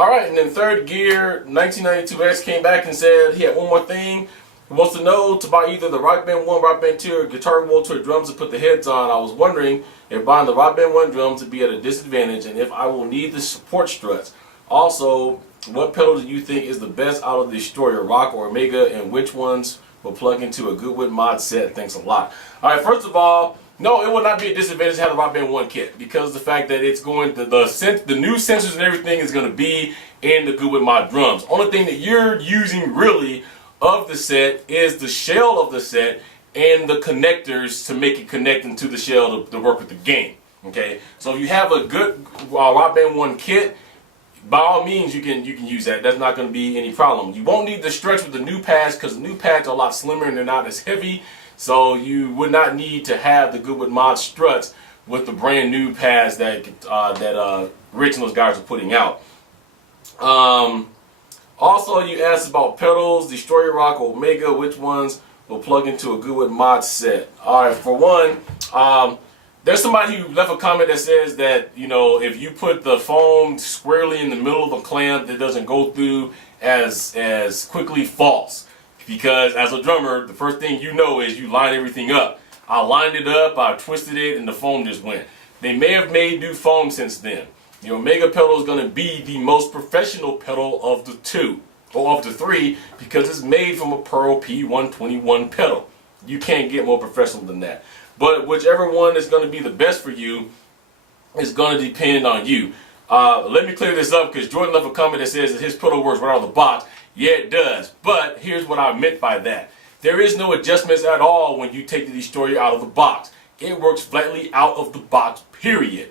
Alright, and then Third Gear 1992X came back and said he had one more thing. He wants to know to buy either the Rock Band 1, Rock Band 2, or Guitar World Tour drums to put the heads on. I was wondering if buying the Rock Band 1 drums would be at a disadvantage and if I will need the support struts. Also, what pedal do you think is the best out of the Destroyer, Rock or Omega, and which ones will plug into a GoodWood Mod set? Thanks a lot. Alright, first of all, no, it will not be a disadvantage to have the Rock Band 1 kit because the fact that it's going to, the new sensors and everything is going to be in the GoodWood Mod drums. Only thing that you're using really of the set is the shell of the set and the connectors to make it connect into the shell to work with the game. Okay, so if you have a good Rock Band 1 kit, by all means you can use that. That's not going to be any problem. You won't need the struts with the new pads because the new pads are a lot slimmer and they're not as heavy. So you would not need to have the GoodWood Mod struts with the brand new pads that Rich and those guys are putting out. Also, you asked about pedals, Destroyer, Rock, or Omega. Which ones will plug into a GoodWood Mod set? All right, for one, there's somebody who left a comment that says that, you know, if you put the foam squarely in the middle of a clamp, it doesn't go through as quickly. False. Because as a drummer, the first thing you know is you line everything up. I lined it up, I twisted it, and the foam just went. They may have made new foam since then. The Omega pedal is going to be the most professional pedal of the two, or of the three, because it's made from a Pearl P121 pedal. You can't get more professional than that. But whichever one is going to be the best for you is going to depend on you. Let me clear this up because Jordan left a comment that says that his pedal works right out of the box. Yeah, it does. But here's what I meant by that. There is no adjustments at all when you take the Destroyer out of the box. It works flatly out of the box, period.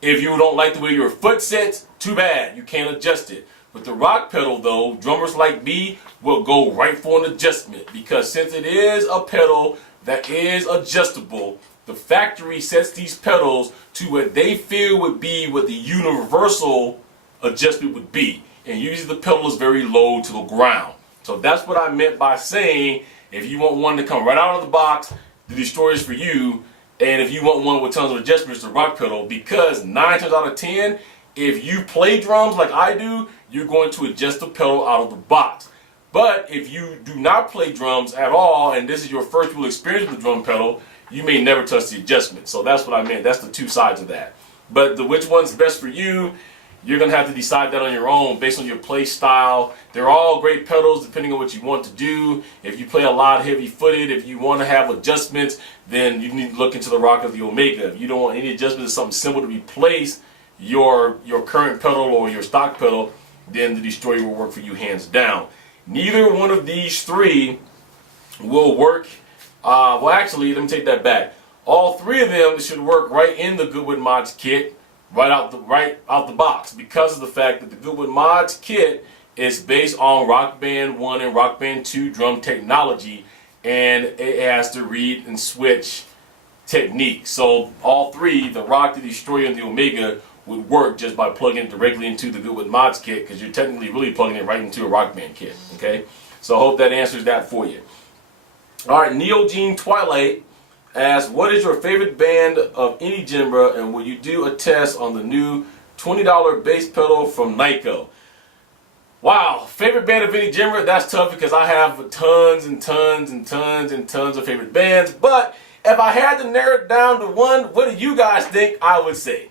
If you don't like the way your foot sits, too bad. You can't adjust it. With the Rock pedal, though, drummers like me will go right for an adjustment because since it is a pedal that is adjustable, the factory sets these pedals to what they feel would be what the universal adjustment would be. And usually the pedal is very low to the ground. So that's what I meant by saying if you want one to come right out of the box, the Destroyer is for you. And if you want one with tons of adjustments, the Rock pedal, because 9 times out of 10, if you play drums like I do, you're going to adjust the pedal out of the box. But if you do not play drums at all, and this is your first real experience with the drum pedal, you may never touch the adjustment. So that's what I meant. That's the two sides of that. But which one's best for you, you're going to have to decide that on your own based on your play style. They're all great pedals depending on what you want to do. If you play a lot heavy-footed, if you want to have adjustments, then you need to look into the Rock or the Omega. If you don't want any adjustments, something simple to replace your current pedal or your stock pedal, then the Destroyer will work for you hands down. Neither one of these three will work. Well, actually, let me take that back. All three of them should work right in the GoodWood Mods kit. Right out the box because of the fact that the GoodWood Mods kit is based on Rock Band 1 and Rock Band 2 drum technology, and it has to read and switch technique. So all three, the Rock, the Destroyer, and the Omega, would work just by plugging it directly into the GoodWood Mods kit because you're technically really plugging it right into a Rock Band kit. Okay, so I hope that answers that for you. All right, NeogeneTwilight asks, what is your favorite band of any genre, and will you do a test on the new $20 bass pedal from NYKO? Wow, favorite band of any genre? That's tough because I have tons and tons and tons and tons of favorite bands. But if I had to narrow it down to one, what do you guys think I would say?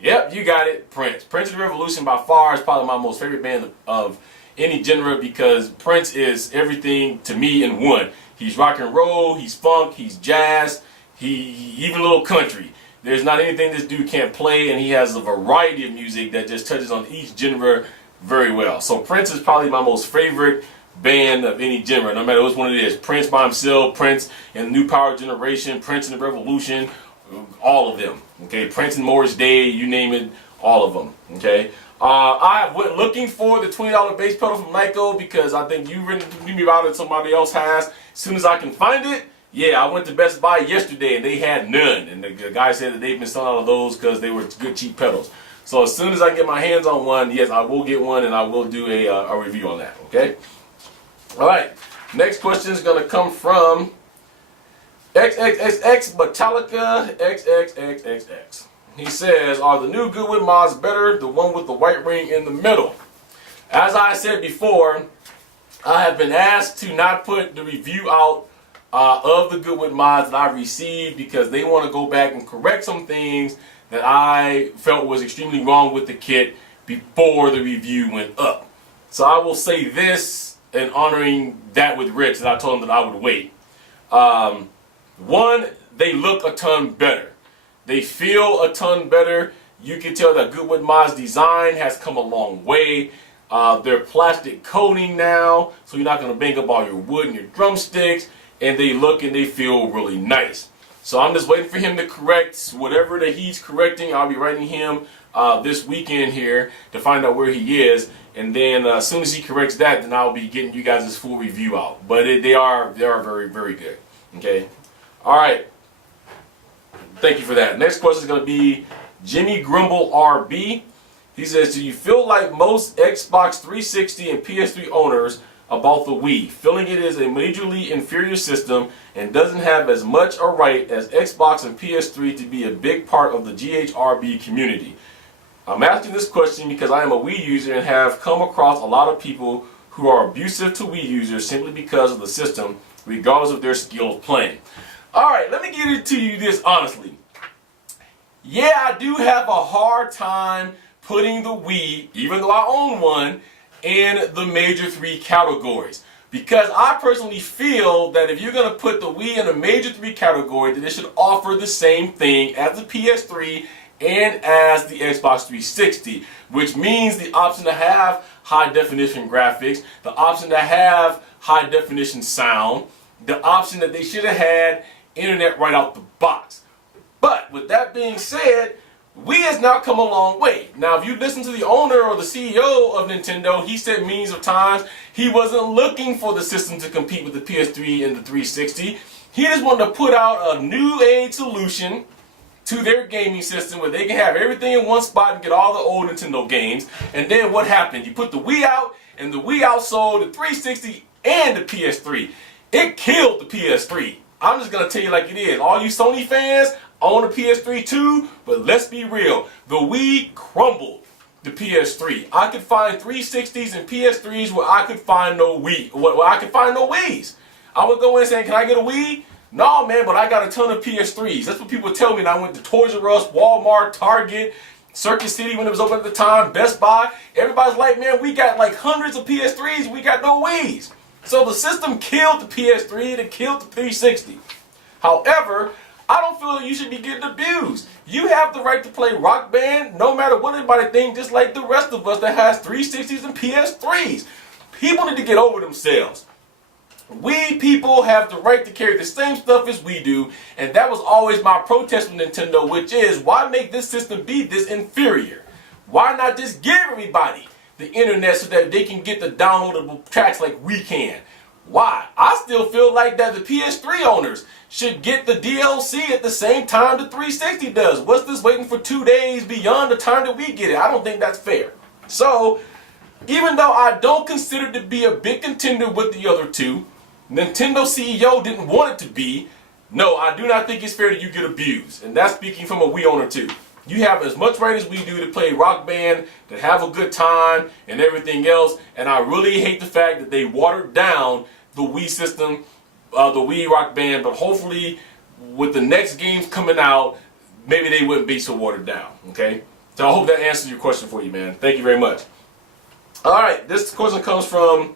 Yep, you got it, Prince. Prince of the Revolution by far is probably my most favorite band of any genre because Prince is everything to me in one. He's rock and roll, he's funk, he's jazz, he even a little country. There's not anything this dude can't play, and he has a variety of music that just touches on each genre very well. So Prince is probably my most favorite band of any genre, no matter which one it is. Prince by himself, Prince and the New Power Generation, Prince and the Revolution, all of them. Okay, Prince and Morris Day, you name it, all of them. Okay. I went looking for the $20 bass pedal from NYKO because I think you written me about it, somebody else has. As soon as I can find it, yeah, I went to Best Buy yesterday and they had none. And the guy said that they've been selling out of those because they were good, cheap pedals. So as soon as I get my hands on one, yes, I will get one and I will do a review on that, okay? All right, next question is going to come from XxXxMetallicaxXXX. He says, are the new GoodWood Mods better? The one with the white ring in the middle. As I said before, I have been asked to not put the review out of the GoodWood Mods that I received because they want to go back and correct some things that I felt was extremely wrong with the kit before the review went up. So I will say this in honoring that with Rich, that I told him that I would wait. One, they look a ton better. They feel a ton better. You can tell that GoodWood Mods design has come a long way. They're plastic coating now, so you're not going to bang up all your wood and your drumsticks, and they look and they feel really nice. So I'm just waiting for him to correct whatever that he's correcting. I'll be writing him this weekend here to find out where he is, and then as soon as he corrects that, then I'll be getting you guys this full review out. But they are very, very good. Okay, all right. Thank you for that. Next question is going to be JimmyGrimbleRB. He says, do you feel like most Xbox 360 and PS3 owners about the Wii, feeling it is a majorly inferior system and doesn't have as much a right as Xbox and PS3 to be a big part of the GHRB community? I'm asking this question because I am a Wii user and have come across a lot of people who are abusive to Wii users simply because of the system, regardless of their skill of playing. Alright, let me give it to you this honestly. Yeah, I do have a hard time putting the Wii, even though I own one, in the major 3 categories. Because I personally feel that if you're going to put the Wii in a major 3 category, then it should offer the same thing as the PS3 and as the Xbox 360. Which means the option to have high definition graphics, the option to have high definition sound, the option that they should have had internet right out the box. But with that being said, Wii has now come a long way. Now, if you listen to the owner or the CEO of Nintendo, he said millions of times he wasn't looking for the system to compete with the PS3 and the 360. He just wanted to put out a new age solution to their gaming system where they can have everything in one spot and get all the old Nintendo games. And then what happened? You put the Wii out, and the Wii outsold the 360 and the PS3. It killed the PS3. I'm just going to tell you like it is. All you Sony fans own a PS3 too, but let's be real. The Wii crumbled the PS3. I could find 360s and PS3s where I could find no Wii, where I could find no Wiis. I would go in saying, can I get a Wii? No, man, but I got a ton of PS3s. That's what people tell me. And I went to Toys R Us, Walmart, Target, Circuit City when it was open at the time, Best Buy. Everybody's like, man, we got like hundreds of PS3s. We got no Wiis. So the system killed the PS3 and it killed the 360. However, I don't feel you should be getting abused. You have the right to play Rock Band no matter what anybody thinks, just like the rest of us that has 360s and PS3s. People need to get over themselves. We people have the right to carry the same stuff as we do, and that was always my protest with Nintendo, which is, why make this system be this inferior? Why not just give everybody the internet so that they can get the downloadable tracks like we can? Why? I still feel like that the PS3 owners should get the DLC at the same time the 360 does. What's this waiting for 2 days beyond the time that we get it? I don't think that's fair. So, even though I don't consider it to be a big contender with the other two, Nintendo CEO didn't want it to be. No, I do not think it's fair that you get abused. And that's speaking from a Wii owner too. You have as much right as we do to play Rock Band, to have a good time, and everything else. And I really hate the fact that they watered down the Wii system, the Wii Rock Band. But hopefully, with the next games coming out, maybe they wouldn't be so watered down. Okay? So I hope that answers your question for you, man. Thank you very much. All right, this question comes from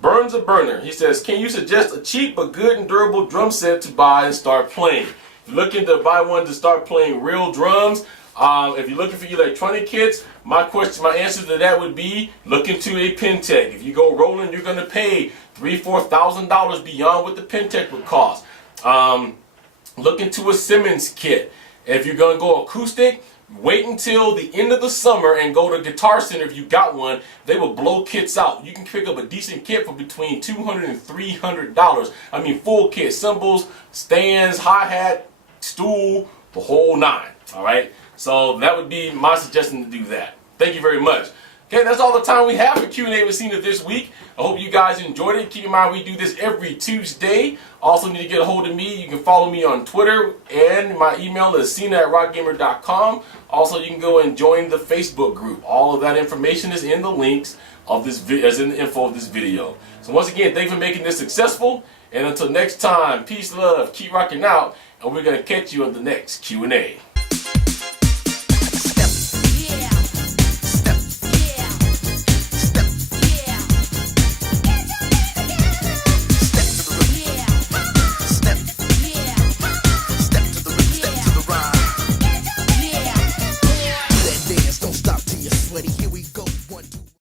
Burns a Burner. He says, can you suggest a cheap but good and durable drum set to buy and start playing? If you're looking to buy one to start playing real drums, if you're looking for electronic kits, my answer to that would be look into a Pentec. If you go rolling, you're going to pay $3,000-$4,000 beyond what the Pentec would cost. Look into a Simmons kit. If you're going to go acoustic, wait until the end of the summer and go to Guitar Center if you got one. They will blow kits out. You can pick up a decent kit for between $200 and $300. I mean, full kit, cymbals, stands, hi-hat, stool, the whole nine. All right. So that would be my suggestion to do that. Thank you very much. Okay, that's all the time we have for Q&A with Cena this week. I hope you guys enjoyed it. Keep in mind we do this every Tuesday. Also need to get a hold of me. You can follow me on Twitter, and my email is cena@rockgamer.com. Also, you can go and join the Facebook group. All of that information is in the links of this in the info of this video. So once again, thanks for making this successful. And until next time, peace, love, keep rocking out, and we're gonna catch you on the next Q&A.